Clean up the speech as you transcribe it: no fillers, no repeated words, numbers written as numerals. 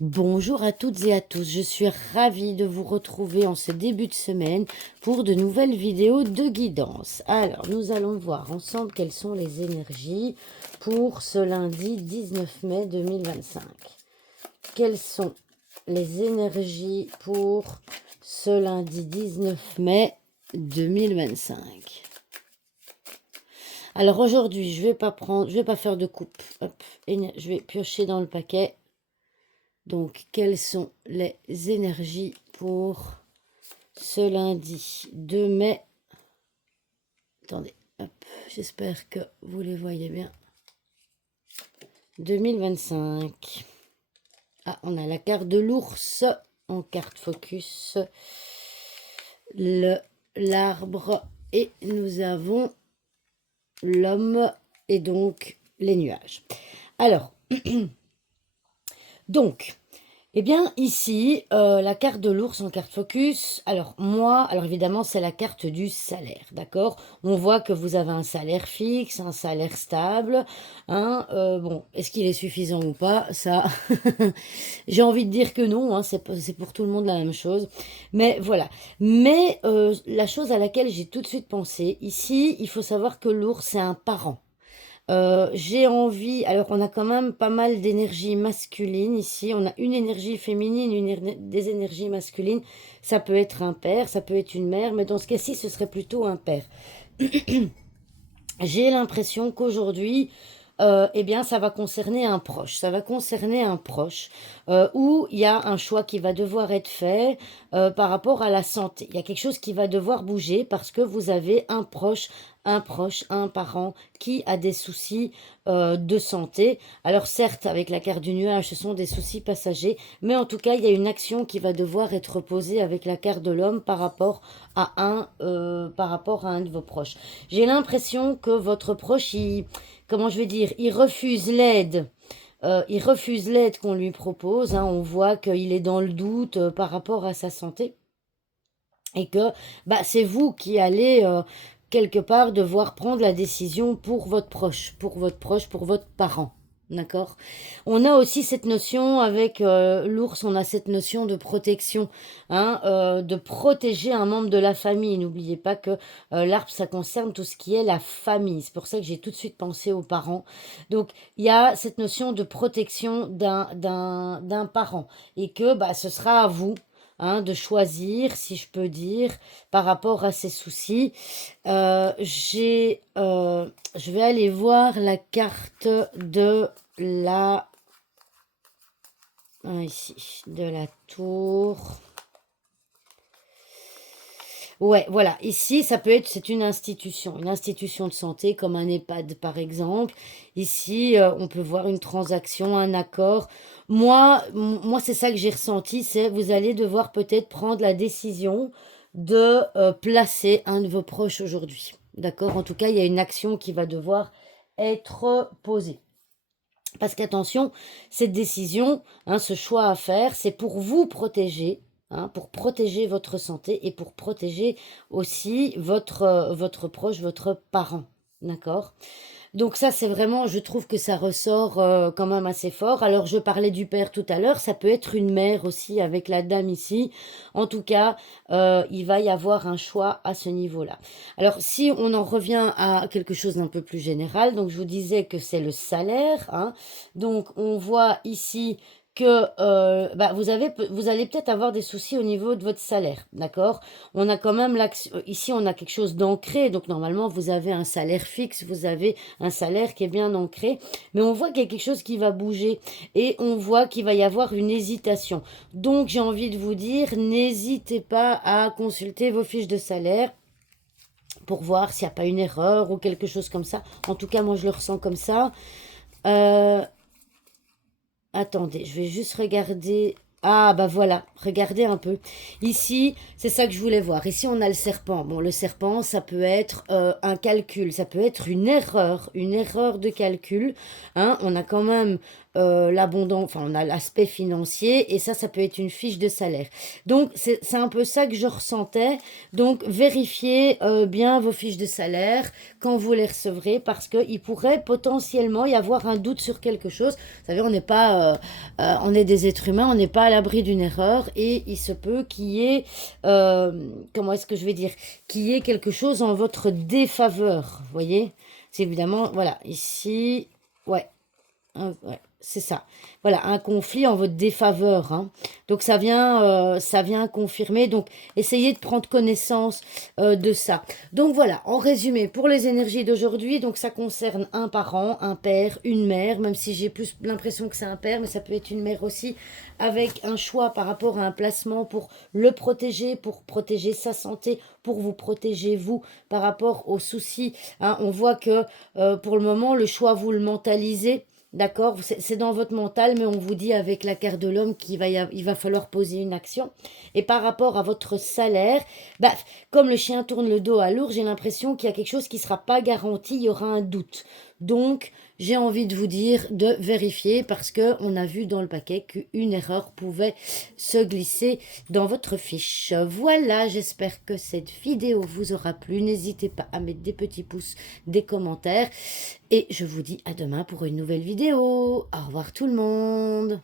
Bonjour à toutes et à tous, je suis ravie de vous retrouver en ce début de semaine pour de nouvelles vidéos de guidance. Alors, nous allons voir ensemble quelles sont les énergies pour ce lundi 19 mai 2025. Quelles sont les énergies pour ce lundi 19 mai 2025? Alors aujourd'hui, je vais pas faire de coupe. Hop, je vais piocher dans le paquet. Donc, quelles sont les énergies pour ce lundi 2 mai? Attendez, hop, j'espère que vous les voyez bien. 2025. Ah, on a la carte de l'ours en carte focus. L'arbre et nous avons l'homme et donc les nuages. Alors, donc, eh bien ici, la carte de l'ours en carte focus, alors évidemment c'est la carte du salaire, d'accord? On voit que vous avez un salaire fixe, un salaire stable, hein, bon, est-ce qu'il est suffisant ou pas? Ça, j'ai envie de dire que non, hein, c'est pour tout le monde la même chose, mais voilà. Mais la chose à laquelle j'ai tout de suite pensé, ici, il faut savoir que l'ours c'est un parent. J'ai envie, alors on a quand même pas mal d'énergie masculine ici, on a une énergie féminine, des énergies masculines, ça peut être un père, ça peut être une mère, mais dans ce cas-ci ce serait plutôt un père. J'ai l'impression qu'aujourd'hui, eh bien, ça va concerner un proche. Ça va concerner un proche où il y a un choix qui va devoir être fait par rapport à la santé. Il y a quelque chose qui va devoir bouger parce que vous avez un proche, un parent qui a des soucis de santé. Alors certes, avec la carte du nuage, ce sont des soucis passagers, mais en tout cas, il y a une action qui va devoir être posée avec la carte de l'homme par rapport à un de vos proches. J'ai l'impression que votre proche, comment je vais dire, il refuse l'aide. Il refuse l'aide qu'on lui propose, hein. On voit qu'il est dans le doute par rapport à sa santé. Et que bah, c'est vous qui allez quelque part devoir prendre la décision pour votre proche, pour votre parent. D'accord. On a aussi cette notion avec l'ours, on a cette notion de protection, hein, de protéger un membre de la famille. N'oubliez pas que l'arbre, ça concerne tout ce qui est la famille. C'est pour ça que j'ai tout de suite pensé aux parents. Donc, il y a cette notion de protection d'un parent et que bah, ce sera à vous, hein, de choisir, si je peux dire, par rapport à ces soucis. Je vais aller voir la carte de la, ici, de la tour. Ouais, voilà. Ici, ça peut être, c'est une institution de santé comme un EHPAD par exemple. Ici, on peut voir une transaction, un accord. Moi, c'est ça que j'ai ressenti, c'est vous allez devoir peut-être prendre la décision de placer un de vos proches aujourd'hui. D'accord? En tout cas, il y a une action qui va devoir être posée. Parce qu'attention, cette décision, hein, ce choix à faire, c'est pour vous protéger, hein, pour protéger votre santé et pour protéger aussi votre proche, votre parent. D'accord? Donc ça, c'est vraiment, je trouve que ça ressort quand même assez fort. Alors, je parlais du père tout à l'heure, ça peut être une mère aussi avec la dame ici. En tout cas, il va y avoir un choix à ce niveau-là. Alors, si on en revient à quelque chose d'un peu plus général, donc je vous disais que c'est le salaire, hein. Donc, on voit ici que bah, vous allez peut-être avoir des soucis au niveau de votre salaire, d'accord? On a quand même l'action, ici on a quelque chose d'ancré, donc normalement vous avez un salaire fixe, vous avez un salaire qui est bien ancré, mais on voit qu'il y a quelque chose qui va bouger et on voit qu'il va y avoir une hésitation. Donc j'ai envie de vous dire, n'hésitez pas à consulter vos fiches de salaire pour voir s'il n'y a pas une erreur ou quelque chose comme ça. En tout cas, moi je le ressens comme ça. Euh, Attendez, je vais juste regarder. Ah, bah voilà, regardez un peu. Ici, c'est ça que je voulais voir. Ici, on a le serpent. Bon, le serpent, ça peut être un calcul, ça peut être une erreur de calcul. Hein. On a quand même l'abondance, enfin on a l'aspect financier et ça peut être une fiche de salaire. Donc c'est un peu ça que je ressentais. Donc vérifiez bien vos fiches de salaire quand vous les recevrez parce qu'il pourrait potentiellement y avoir un doute sur quelque chose. Vous savez, on n'est pas, on est des êtres humains, on n'est pas à l'abri d'une erreur et il se peut qu'il y ait, comment est-ce que je vais dire, qu'il y ait quelque chose en votre défaveur, vous voyez? C'est évidemment, voilà, ici, ouais, ouais, c'est ça. Voilà, un conflit en votre défaveur, hein. Donc ça vient confirmer. Donc essayez de prendre connaissance de ça. Donc voilà, en résumé, pour les énergies d'aujourd'hui, donc ça concerne un parent, un père, une mère, même si j'ai plus l'impression que c'est un père, mais ça peut être une mère aussi, avec un choix par rapport à un placement pour le protéger, pour protéger sa santé, pour vous protéger vous par rapport aux soucis, hein. On voit que pour le moment, le choix, vous le mentalisez. D'accord, c'est dans votre mental, mais on vous dit avec la carte de l'homme il va falloir poser une action. Et par rapport à votre salaire, bah, comme le chien tourne le dos à l'ours, j'ai l'impression qu'il y a quelque chose qui ne sera pas garanti, il y aura un doute. Donc, j'ai envie de vous dire de vérifier parce que on a vu dans le paquet qu'une erreur pouvait se glisser dans votre fiche. Voilà, j'espère que cette vidéo vous aura plu. N'hésitez pas à mettre des petits pouces, des commentaires. Et je vous dis à demain pour une nouvelle vidéo. Au revoir tout le monde.